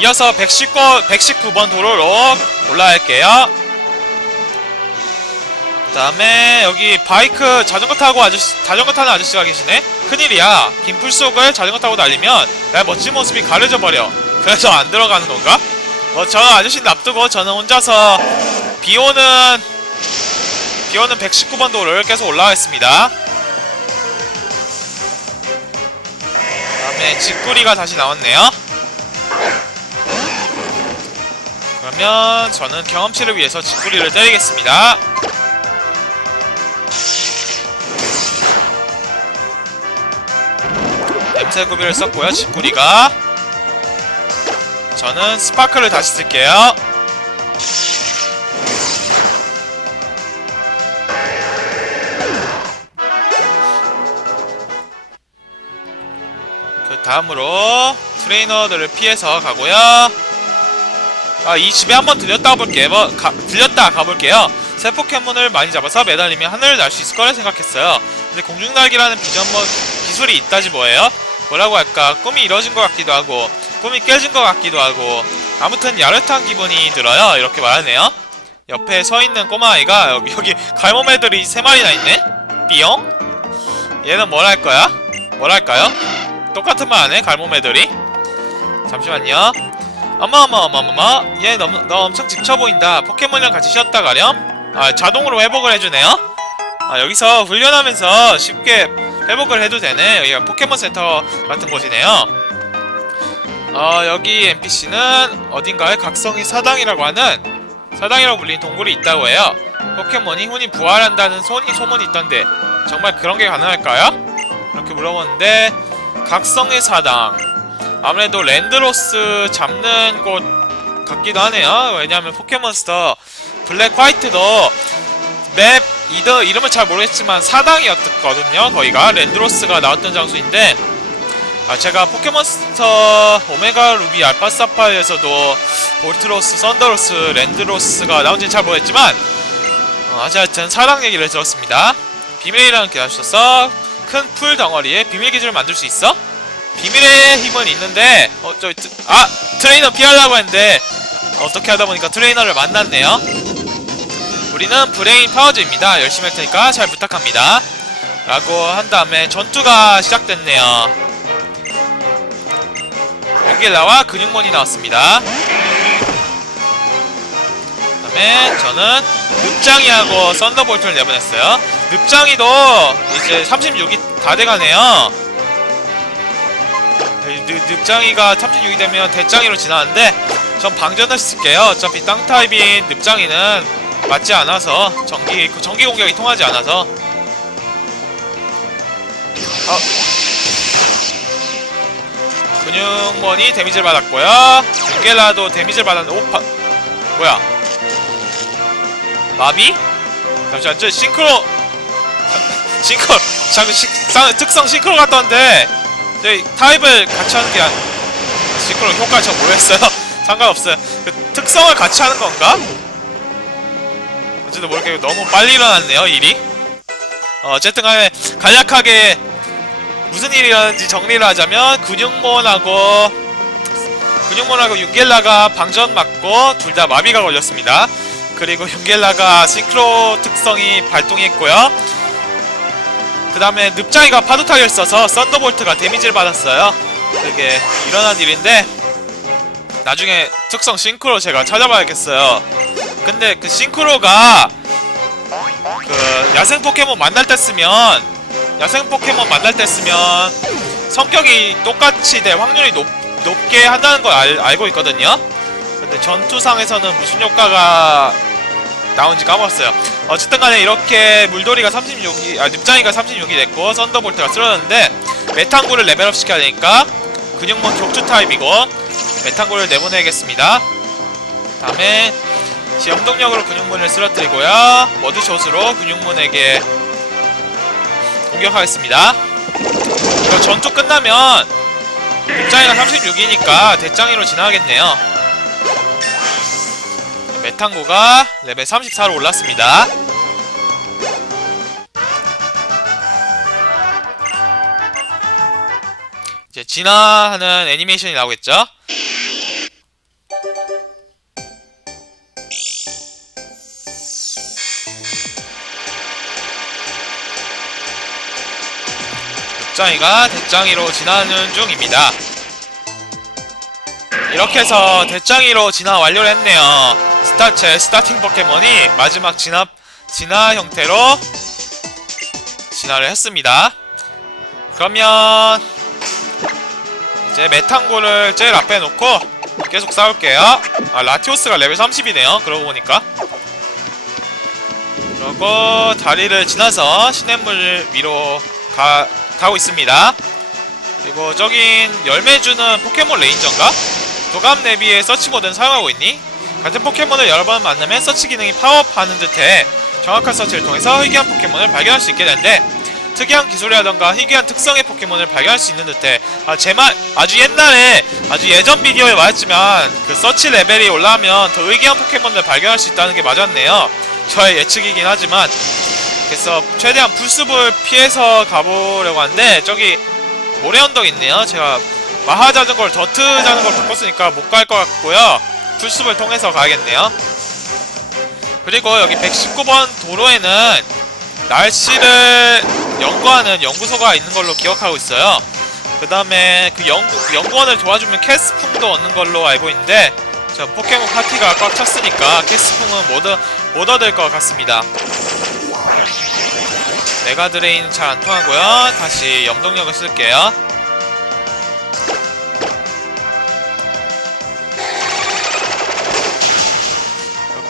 이어서 119, 119번 도로로 올라갈게요. 그 다음에 여기 바이크 자전거 타고 아저씨, 자전거 타는 아저씨가 계시네? 큰일이야. 김풀 속을 자전거 타고 달리면 나의 멋진 모습이 가려져 버려. 그래서 안 들어가는 건가? 뭐, 저 아저씨 납두고 저는 혼자서 비 오는, 비 오는 119번 도로를 계속 올라가겠습니다. 그 다음에 직구리가 다시 나왔네요. 그러면 저는 경험치를 위해서 직구리를 때리겠습니다. 냄새 구비를 썼고요. 직구리가 저는 스파크를 다시 쓸게요. 그 다음으로 트레이너들을 피해서 가고요. 아, 이 집에 한번 들렸다 가볼게요. 뭐, 가, 들렸다 가볼게요. 새 포켓몬을 많이 잡아서 매달리면 하늘을 날 수 있을 거라 생각했어요. 근데 공중날기라는 비전 뭐 기술이 있다지 뭐예요? 뭐라고 할까? 꿈이 이뤄진 것 같기도 하고, 꿈이 깨진 것 같기도 하고, 아무튼 야릇한 기분이 들어요. 이렇게 말하네요. 옆에 서 있는 꼬마아이가 여기, 여기 갈몸 애들이 세 마리나 있네? 삐용? 얘는 뭘 할 거야? 뭘 할까요? 똑같은 말 하네, 갈몸 애들이. 잠시만요. 어머 어머 어머 어머 얘 너무 너 엄청 지쳐 보인다. 포켓몬이랑 같이 쉬었다 가렴. 아 자동으로 회복을 해주네요. 아 여기서 훈련하면서 쉽게 회복을 해도 되네. 여기가 포켓몬 센터 같은 곳이네요. 어 여기 NPC는 어딘가에 각성이 사당이라고 하는 사당이라고 불리는 동굴이 있다고 해요. 포켓몬이 흔히 부활한다는 소니 소문이 있던데 정말 그런 게 가능할까요? 이렇게 물어보는데 각성의 사당 아무래도 랜드로스 잡는 곳 같기도 하네요. 왜냐하면 포켓몬스터 블랙 화이트도 맵 이더 이름을 잘 모르겠지만 사당이었거든요. 거기가 랜드로스가 나왔던 장소인데 아 제가 포켓몬스터 오메가 루비 알파 사파이에서도 볼트로스, 썬더로스, 랜드로스가 나온지는 잘 모르겠지만 어, 하여튼 사당 얘기를 들었습니다. 비밀이라는 게 하셔서 큰 풀 덩어리에 비밀 기지를 만들 수 있어? 비밀의 힘은 있는데 어 저 아 트레이너 피하려고 했는데 어떻게 하다 보니까 트레이너를 만났네요. 우리는 브레인 파워즈입니다. 열심히 할 테니까 잘 부탁합니다. 라고 한 다음에 전투가 시작됐네요. 용길라와 근육몬이 나왔습니다. 그 다음에 저는 늪장이하고 썬더볼트를 내보냈어요. 늪장이도 이제 36이 다 돼가네요. 늪, 늪장이가 36이 되면 대장이로 지나는데 전 방전을 쓸게요. 어차피 땅 타입인 늪장이는 맞지 않아서 전기 그 전기 공격이 통하지 않아서 어. 근육몬이 데미지를 받았고요. 육겔라도 데미지를 받았는데 오 파... 뭐야? 마비? 잠시만 저 싱크로 싱크로 잠깐 시, 상, 특성 싱크로 갔던데 저희 타입을 같이 하는 게 아니... 싱크로 효과 저 모르겠어요. 상관없어요. 그 특성을 같이 하는 건가? 어쨌든 모르게 너무 빨리 일어났네요 일이. 어, 어쨌든 간에 간략하게 무슨 일이 일어났는지 정리를 하자면 근육몬하고 근육몬하고 윤겔라가 방전 맞고 둘 다 마비가 걸렸습니다. 그리고 윤겔라가 싱크로 특성이 발동했고요. 그 다음에 늪장이가 파도 타기를 써서 썬더볼트가 데미지를 받았어요. 그게 일어난 일인데 나중에 특성 싱크로 제가 찾아봐야겠어요. 근데 그 싱크로가 그 야생 포켓몬 만날 때 쓰면 야생 포켓몬 만날 때 쓰면 성격이 똑같이 될 확률이 높, 높게 한다는 걸 알, 알고 있거든요. 근데 전투상에서는 무슨 효과가 나온지 까먹었어요. 어쨌든 간에 이렇게 물돌이가 36이, 아, 늪장이가 36이 됐고, 썬더볼트가 쓰러졌는데, 메탄구를 레벨업 시켜야 되니까, 근육몬 격투 타입이고, 메탄구를 내보내겠습니다. 다음에, 지형동력으로 근육몬을 쓰러뜨리고요, 머드숏으로 근육몬에게 공격하겠습니다. 이거 전투 끝나면, 늪장이가 36이니까 대장이로 지나가겠네요. 칸고가 레벨 34로 올랐습니다. 이제 진화하는 애니메이션이 나오겠죠? 대장이가 대장이로 진화하는 중입니다. 이렇게 해서 대장이로 진화 완료를 했네요. 스타, 제 스타팅 포켓몬이 마지막 진화, 진화 형태로 진화를 했습니다. 그러면 이제 메탄고를 제일 앞에 놓고 계속 싸울게요. 아, 라티오스가 레벨 30이네요. 그러고 보니까. 그리고 다리를 지나서 시냇물 위로 가, 가고 있습니다. 그리고 저긴 열매 주는 포켓몬 레인저인가? 도감 내비의 서치 모드는 사용하고 있니? 같은 포켓몬을 여러 번 만나면 서치 기능이 파워업하는 듯해 정확한 서치를 통해서 희귀한 포켓몬을 발견할 수 있게 되는데 특이한 기술이라던가 희귀한 특성의 포켓몬을 발견할 수 있는 듯해. 아, 제말 아주 옛날에 아주 예전 비디오에 말했지만 그 서치 레벨이 올라가면 더 희귀한 포켓몬을 발견할 수 있다는 게 맞았네요. 저의 예측이긴 하지만. 그래서 최대한 풀숲을 피해서 가보려고 하는데 저기 모래 언덕 있네요. 제가 마하 자전거를 더트 자전거를 바꿨으니까 못 갈 것 같고요 풀숲을 통해서 가야겠네요 그리고 여기 119번 도로에는 날씨를 연구하는 연구소가 있는 걸로 기억하고 있어요. 그 다음에 그 연구, 연구원을 도와주면 캐스풍도 얻는 걸로 알고 있는데 저 포켓몬 파티가 꽉 찼으니까 캐스풍은 못, 얻- 못 얻을 것 같습니다. 메가드레인은 잘안 통하고요. 다시 염동력을 쓸게요.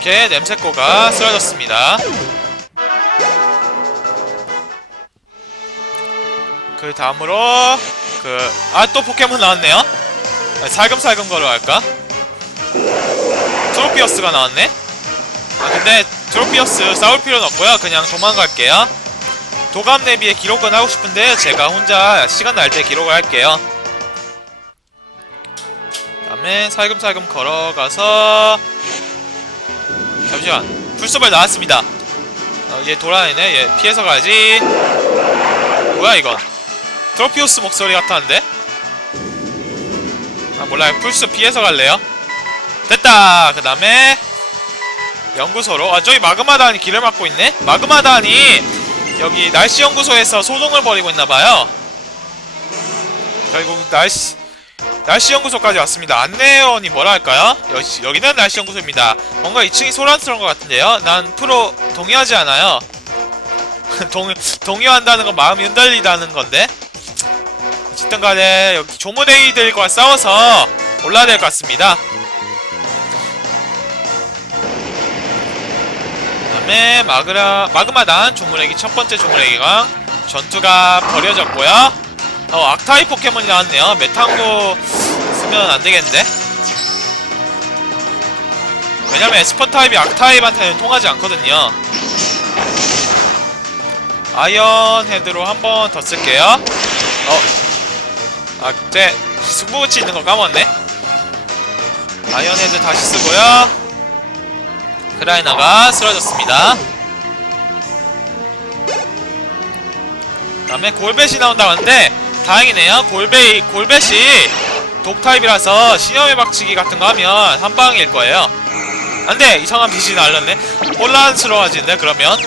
이렇게 냄새코가 쓰러졌습니다. 그 다음으로 그 아 또 포켓몬 나왔네요. 아, 살금살금 걸어갈까? 트로피어스가 나왔네. 아 근데 트로피어스 싸울 필요는 없고요. 그냥 도망갈게요. 도감 내비의 기록은 하고 싶은데 제가 혼자 시간 날 때 기록을 할게요. 다음에 살금살금 걸어가서 잠시만 풀숲을 나왔습니다. 어, 얘 돌아다니네. 얘 피해서 가야지. 뭐야 이건? 트로피우스 목소리 같았는데? 아 몰라요 풀숲 피해서 갈래요? 됐다! 그 다음에 연구소로 아 저기 마그마단이 길을 막고 있네? 마그마단이 여기 날씨 연구소에서 소동을 벌이고 있나봐요 결국 날씨 날씨 연구소까지 왔습니다. 안내원이 뭐라 할까요? 여기, 여기는 날씨 연구소입니다. 뭔가 2층이 소란스러운 것 같은데요? 난 프로 동의하지 않아요. 동, 동요한다는 건 마음이 흔들리다는 건데. 어쨌든 간에 여기 조무데이들과 싸워서 올라야 될 것 같습니다. 그 다음에 마그라, 마그마단 조무레기 첫 번째 조무레기가 전투가 벌여졌고요. 어 악타입 포켓몬이 나왔네요. 메탄고 쓰면 안 되겠는데 왜냐면 에스퍼 타입이 악 타입한테는 통하지 않거든요 아이언 헤드로 한 번 더 쓸게요. 어. 아, 쟤 승부치 있는 거 까먹었네. 아이언 헤드 다시 쓰고요. 크라이나가 쓰러졌습니다. 다음에 골벳이 나온다고 하는데 다행이네요. 골벳이 골벳이 독 타입이라서 신념의 박치기 같은 거 하면 한 방일 거예요. 안돼! 이상한 빛이 날렸네. 혼란스러워지는데 그러면?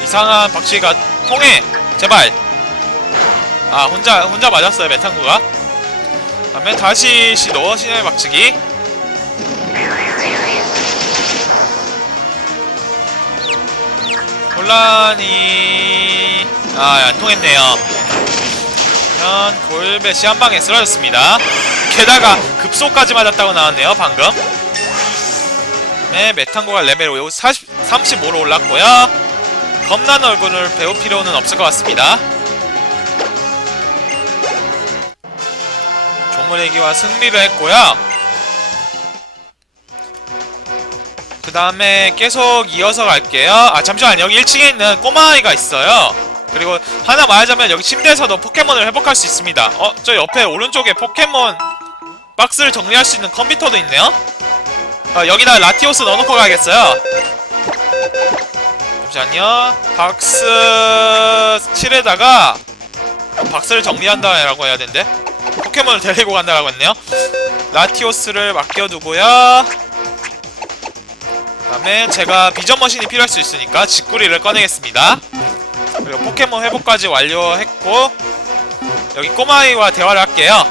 이상한 박쥐가 통해! 제발! 아 혼자 혼자 맞았어요 메탄구가. 다음에 다시 시도 신의 박치기. 혼란이 아 안 통했네요 그러면 골벳이 한 방에 쓰러졌습니다 게다가 급소까지 맞았다고 나왔네요 방금 네 메탄고가 레벨 40, 35로 올랐고요 겁난 얼굴을 배울 필요는 없을 것 같습니다. 조물애기와 승리를 했고요. 그 다음에 계속 이어서 갈게요. 아 잠시만 여기 1층에 있는 꼬마아이가 있어요. 그리고 하나 말하자면 여기 침대에서도 포켓몬을 회복할 수 있습니다. 어? 저 옆에 오른쪽에 포켓몬 박스를 정리할 수 있는 컴퓨터도 있네요. 어, 여기다 라티오스 넣어놓고 가야겠어요. 잠시만요. 박스 7에다가 박스를 정리한다라고 해야 되는데 포켓몬을 데리고 간다라고 했네요. 라티오스를 맡겨두고요. 그 다음에 제가 비전 머신이 필요할 수 있으니까 직구리를 꺼내겠습니다. 그리고 포켓몬 회복까지 완료했 놓고 여기 꼬마아이와 대화를 할게요.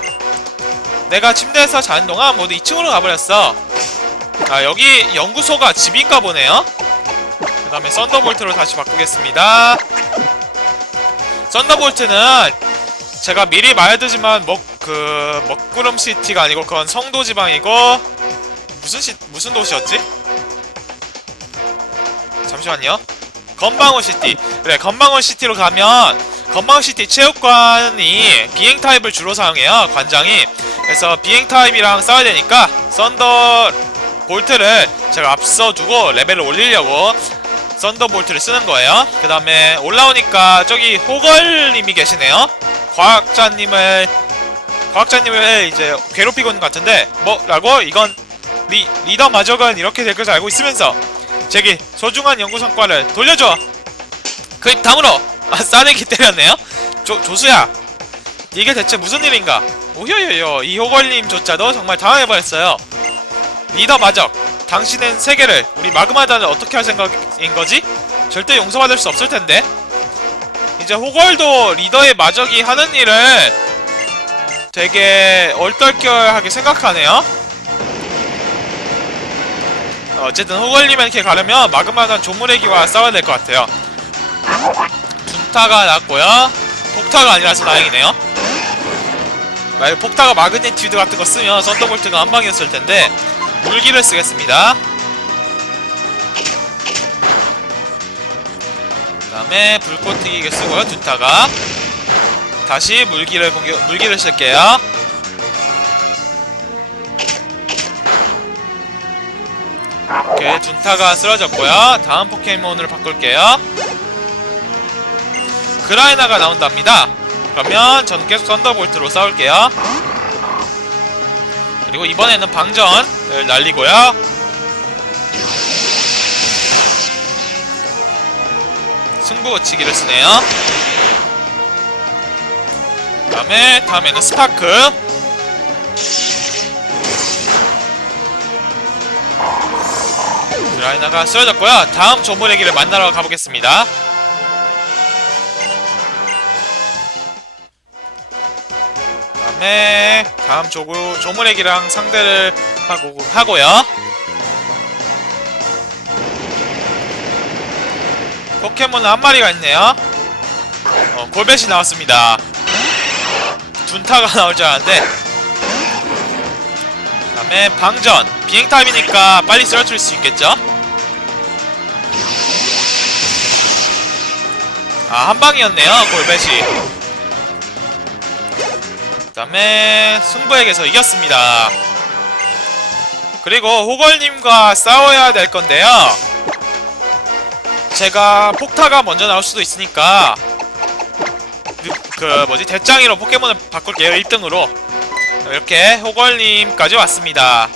내가 침대에서 자는 동안 모두 2층으로 가버렸어. 아 여기 연구소가 집인가 보네요. 그 다음에 썬더볼트로 다시 바꾸겠습니다. 썬더볼트는 제가 미리 말해두지만 먹, 그, 먹구름 시티가 아니고 그건 성도 지방이고 무슨 시, 무슨 도시였지? 잠시만요 건방울 시티. 그래 건방울 시티로 가면 건방울 시티 체육관이 비행 타입을 주로 사용해요 관장이. 그래서 비행 타입이랑 싸워야 되니까 썬더 볼트를 제가 앞서 두고 레벨을 올리려고 썬더 볼트를 쓰는 거예요. 그 다음에 올라오니까 저기 호걸님이 계시네요. 과학자님을 과학자님을 이제 괴롭히고 있는 것 같은데 뭐라고? 이건 리, 리더 마저건 이렇게 될 것을 알고 있으면서 제게 소중한 연구 성과를 돌려줘. 그 다음으로 아 싸내기 때렸네요. 조, 조수야 이게 대체 무슨 일인가? 오혀요요 이 호걸님조차도 정말 당황해버렸어요. 리더 마적 당신은 세계를 우리 마그마단을 어떻게 할 생각인 거지? 절대 용서받을 수 없을 텐데. 이제 호걸도 리더의 마적이 하는 일을 되게 얼떨결하게 생각하네요 어, 어쨌든 호걸님에게 가려면 마그마단 조무래기와 싸워야 될 것 같아요. 둔타가 났고요. 폭타가 아니라서 다행이네요. 만약 폭타가 마그네티드 같은 거 쓰면 썬더볼트가 한 방이었을 텐데 물기를 쓰겠습니다. 그 다음에 불꽃 튀기게 쓰고요 둔타가. 다시 물기를 공격 물기를 쓸게요 오케이 둔타가 쓰러졌고요. 다음 포켓몬으로 바꿀게요. 그라이나가 나온답니다. 그러면 저는 계속 썬더볼트로 싸울게요. 그리고 이번에는 방전을 날리고요. 승부치기를 쓰네요. 그 다음에 다음에는 스파크 라이나가 쓰러졌고요. 다음 조모레기를 만나러 가보겠습니다. 다음에 다음 조모레기랑 상대를 하고 하고요. 포켓몬 한 마리가 있네요. 어, 골벳이 나왔습니다. 둔타가 나올 줄 알았는데. 그 다음에 방전. 비행탑이니까 빨리 쓰러뜨릴 수 있겠죠 아 한 방이었네요 골벳이. 그 다음에 승부에게서 이겼습니다. 그리고 호걸님과 싸워야 될 건데요. 제가 폭타가 먼저 나올 수도 있으니까 그, 그 뭐지? 대장이로 포켓몬을 바꿀게요 1등으로. 이렇게 호걸님까지 왔습니다.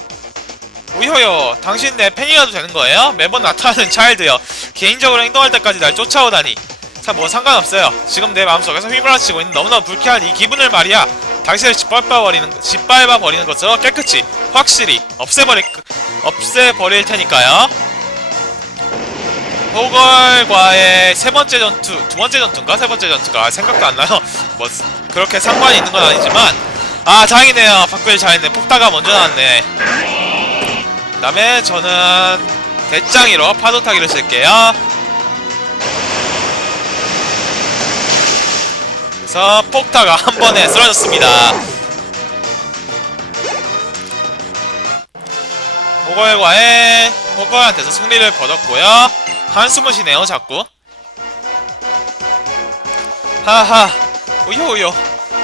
우효요 당신 내 팬이라도 되는 거예요? 매번 나타나는 차일드요. 개인적으로 행동할 때까지 날 쫓아오다니 참뭐 상관없어요 지금 내 마음속에서 휘몰아치고 있는 너무나 불쾌한 이 기분을 말이야 당신을 짓밟아버리는 짓밟아버리는 것으로 깨끗이 확실히 없애버릴 그- 없애버릴 테니까요 호걸과의 세 번째 전투, 두 번째 전투인가? 세 번째 전투가 생각도 안 나요. 뭐, 그렇게 상관이 있는 건 아니지만, 아, 다행이네요. 바꾸길 잘했네. 폭타가 먼저 나왔네. 그 다음에 저는 대장이로 파도 타기를 쓸게요. 그래서 폭타가 한 번에 쓰러졌습니다. 호걸과의 호걸한테서 승리를 거뒀고요. 한숨을 쉬네요 자꾸. 하하. 우효 우효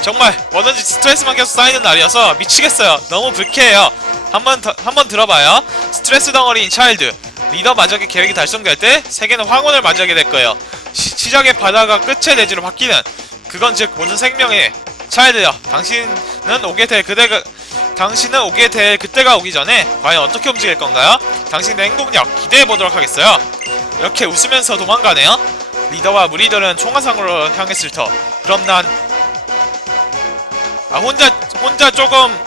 정말 뭐든지 스트레스만 계속 쌓이는 날이어서 미치겠어요. 너무 불쾌해요. 한번 한번 들어봐요. 스트레스 덩어리인 차일드. 리더 마적의 계획이 달성될 때 세계는 황혼을 맞이하게 될 거예요. 시, 시작의 바다가 끝의 대지로 바뀌는 그건 즉 모든 생명의 차일드요 당신은 오게 될 그대가 당신은 오게 될 그때가 오기 전에 과연 어떻게 움직일 건가요? 당신의 행동력 기대해 보도록 하겠어요 이렇게 웃으면서 도망가네요. 리더와 무리들은 총화상으로 향했을 터. 그럼 난 아, 혼자 혼자 조금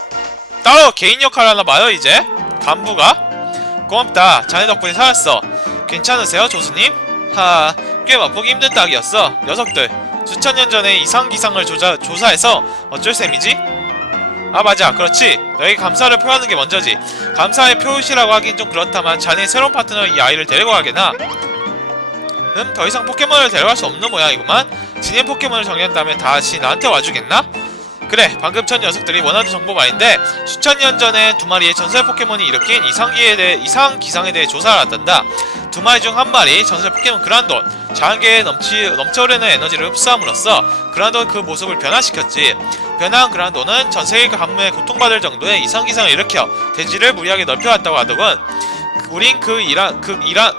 따로 개인 역할 하나 봐요 이제 간부가 고맙다 자네 덕분에 살았어 괜찮으세요 조수님? 하 꽤 맛보기 힘든 딱이었어 녀석들 수천 년 전에 이상 기상을 조사, 조사해서 어쩔 셈이지? 아 맞아. 그렇지. 너에게 감사를 표하는 게 먼저지. 감사의 표시라고 하긴 좀 그렇다만 자네의 새로운 파트너 이 아이를 데리고 가게나? 음 더 이상 포켓몬을 데려갈 수 없는 모양이구만. 진행 포켓몬을 정리한다면 다시 나한테 와주겠나? 그래 방금 전 녀석들이 원하는 정보 말인데 수천 년 전에 두 마리의 전설 포켓몬이 일으킨 이상기에 대해 이상 기상에 대해 조사를 한단다. 두 마리 중 한 마리 전설 포켓몬 그란돈. 자한계에 넘치 넘쳐오르는 에너지를 흡수함으로써 그란돈 그 모습을 변화시켰지. 변화한 그란돈은 전 세계 가뭄에 고통받을 정도의 이상 기상을 일으켜 대지를 무리하게 넓혀왔다고 하더군. 우린 그 이란 그 이란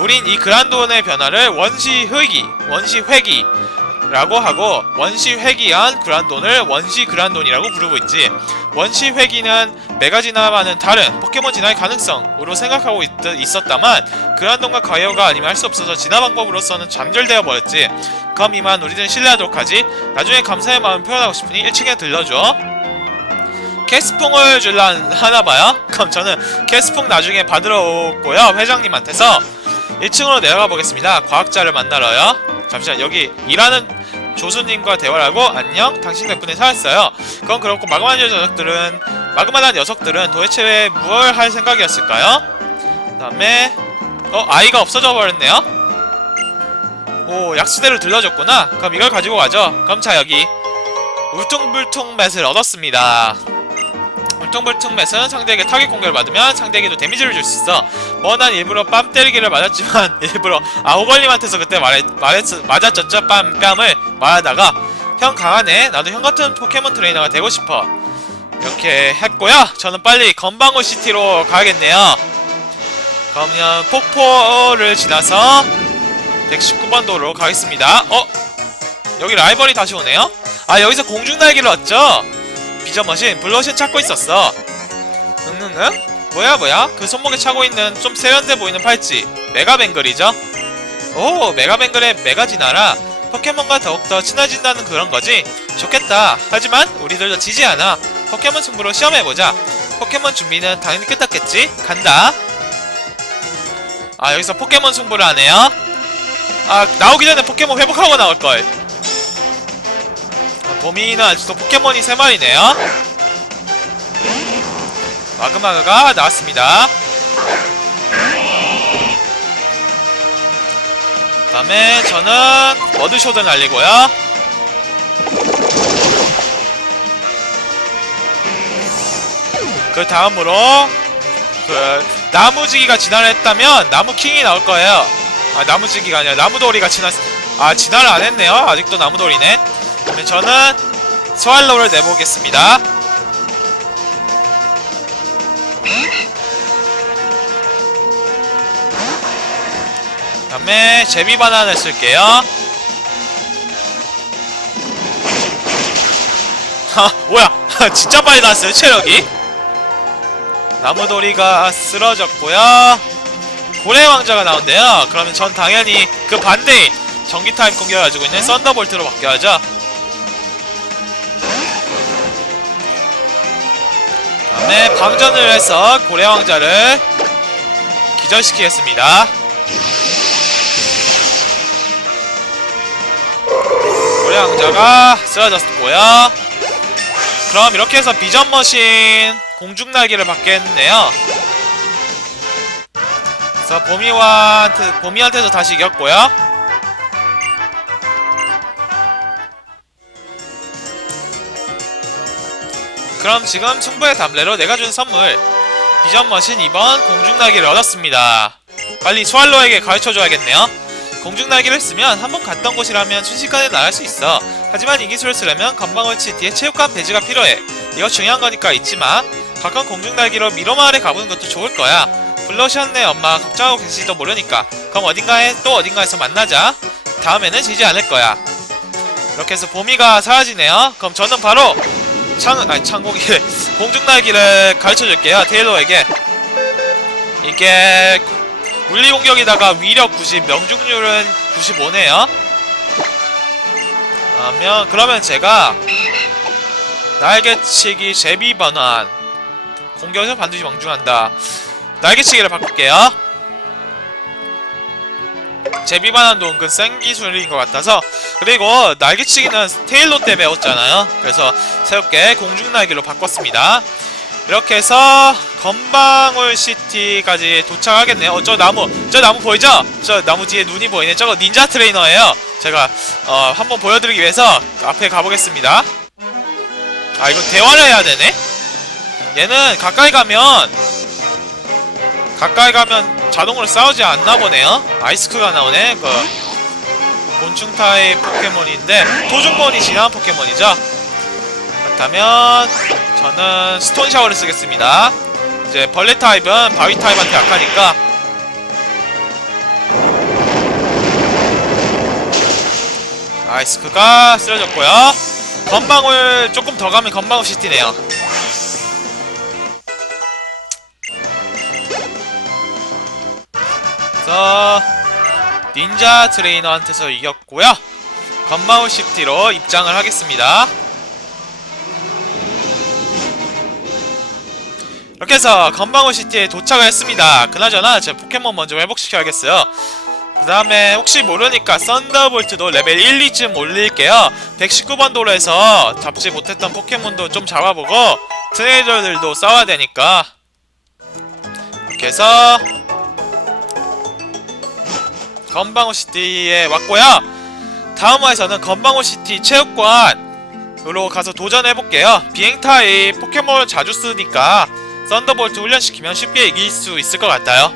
우린 이 그란돈의 변화를 원시 회기 원시 회기 라고 하고 원시 회귀한 그란돈을 원시 그란돈이라고 부르고 있지. 원시 회귀는 메가진화와는 다른 포켓몬 진화의 가능성으로 생각하고 있, 있었다만 그란돈과 가이어가 아니면 할 수 없어서 진화 방법으로서는 잠결되어 버렸지. 그럼 이만 우리들은 신뢰하도록 하지. 나중에 감사의 마음 표현하고 싶으니 1층에 들러줘. 캐스풍을 줄라 하나봐요. 그럼 저는 캐스풍 나중에 받으러 오고요 회장님한테서. 1층으로 내려가 보겠습니다. 과학자를 만나러요. 잠시만 여기 일하는 조수님과 대화를 하고 안녕? 당신 덕분에 살았어요. 그건 그렇고 마그마한 녀석들은 마그마한 녀석들은 도대체 무얼 할 생각이었을까요? 그 다음에 어 아이가 없어져 버렸네요. 오 약수대를 들러줬구나. 그럼 이걸 가지고 가죠. 그럼 자 여기 울퉁불퉁 맷을 얻었습니다 울퉁불퉁 맷은 상대에게 타겟 공격을 받으면 상대에게도 데미지를 줄 수 있어. 뭐 난 일부러 빰 때리기를 맞았지만 일부러 아오걸님한테서 그때 말했, 말했, 맞았었죠. 빰 뺨을 말하다가 형 강하네. 나도 형 같은 포켓몬 트레이너가 되고 싶어. 이렇게 했고요. 저는 빨리 건방울 시티로 가야겠네요. 그러면 폭포를 지나서 119번 도로 가겠습니다. 어? 여기 라이벌이 다시 오네요? 아 여기서 공중 날개를 얻죠 비저머신 블러신 찾고 있었어. 응응응? 뭐야 뭐야? 그 손목에 차고 있는 좀 세련돼 보이는 팔찌. 메가뱅글이죠? 오 메가뱅글의 메가지나라. 포켓몬과 더욱더 친해진다는 그런 거지? 좋겠다. 하지만 우리들도 지지 않아. 포켓몬 승부로 시험해보자. 포켓몬 준비는 당연히 끝났겠지? 간다. 아 여기서 포켓몬 승부를 하네요. 아 나오기 전에 포켓몬 회복하고 나올걸 봄이는 아직도 포켓몬이 3마리네요. 마그마그가 나왔습니다. 그 다음에 저는 머드쇼드 날리고요. 그 다음으로 그 나무지기가 진화를 했다면 나무킹이 나올 거예요. 아 나무지기가 아니라 나무돌이가 진화 아 진화를 안 했네요. 아직도 나무돌이네 그러면 저는 스왈로우를 내보겠습니다. 그 다음에 제비바나나를 쓸게요. 하 뭐야? 진짜 빨리 나왔어요 체력이. 나무돌이가 쓰러졌고요. 고래 왕자가 나온대요. 그러면 전 당연히 그 반대인 전기 타입 공격을 가지고 있는 썬더볼트로 바뀌어야죠 다음에 방전을 해서 고래 왕자를 기절시키겠습니다. 고래 왕자가 쓰러졌고요. 그럼 이렇게 해서 비전 머신 공중 날개를 받겠네요. 그래서 보미한테, 보미한테서 다시 이겼고요 그럼 지금 승부의 담례로 내가 준 선물. 비전 머신 2번 공중날개를 얻었습니다. 빨리 스왈로에게 가르쳐줘야겠네요. 공중날개를 쓰면 한 번 갔던 곳이라면 순식간에 날아갈 수 있어. 하지만 이 기술을 쓰려면 건방울치 뒤에 체육관 배지가 필요해. 이거 중요한 거니까 잊지마. 가끔 공중날개로 미로마을에 가보는 것도 좋을 거야. 블러시언네 엄마. 걱정하고 계실지도 모르니까. 그럼 어딘가에 또 어딘가에서 만나자. 다음에는 지지 않을 거야. 이렇게 해서 보미가 사라지네요. 그럼 저는 바로 창, 아니 창공이래 공중날개를 가르쳐줄게요 테일러에게. 이게 물리 공격에다가 위력 90, 명중률은 95네요. 그러면 그러면 제가 날개치기 제비 번환. 공격에서 반드시 명중한다. 날개치기를 바꿀게요 제비반환도 은근 센 기술인 것 같아서 그리고 날개치기는 테일로 때 배웠잖아요. 그래서 새롭게 공중날개로 바꿨습니다. 이렇게 해서 건방울 시티까지 도착하겠네요. 어, 저 나무 저 나무 보이죠? 저 나무 뒤에 눈이 보이네. 저거 닌자 트레이너예요. 제가 어, 한번 보여드리기 위해서 앞에 가보겠습니다. 아 이거 대화를 해야 되네? 얘는 가까이 가면 가까이 가면 자동으로 싸우지 않나 보네요. 아이스크가 나오네. 그 곤충 타입 포켓몬인데 도중본이 지난 포켓몬이죠. 그렇다면 저는 스톤 샤워를 쓰겠습니다. 이제 벌레 타입은 바위 타입한테 약하니까 아이스크가 쓰러졌고요. 건방울 조금 더 가면 건방울 시티네요. 그래서 닌자 트레이너한테서 이겼고요. 건마울 시티로 입장을 하겠습니다. 이렇게 해서 건방울 시티에 도착을 했습니다. 그나저나 제 포켓몬 먼저 회복시켜야겠어요. 그 다음에 혹시 모르니까 썬더볼트도 레벨 1, 2쯤 올릴게요. 119번 도로에서 잡지 못했던 포켓몬도 좀 잡아보고 트레이더들도 싸워야 되니까 이렇게 해서 건방울시티에 왔고요. 다음 화에서는 건방울시티 체육관으로 가서 도전해볼게요. 비행타입 포켓몬을 자주 쓰니까 썬더볼트 훈련시키면 쉽게 이길 수 있을 것 같아요.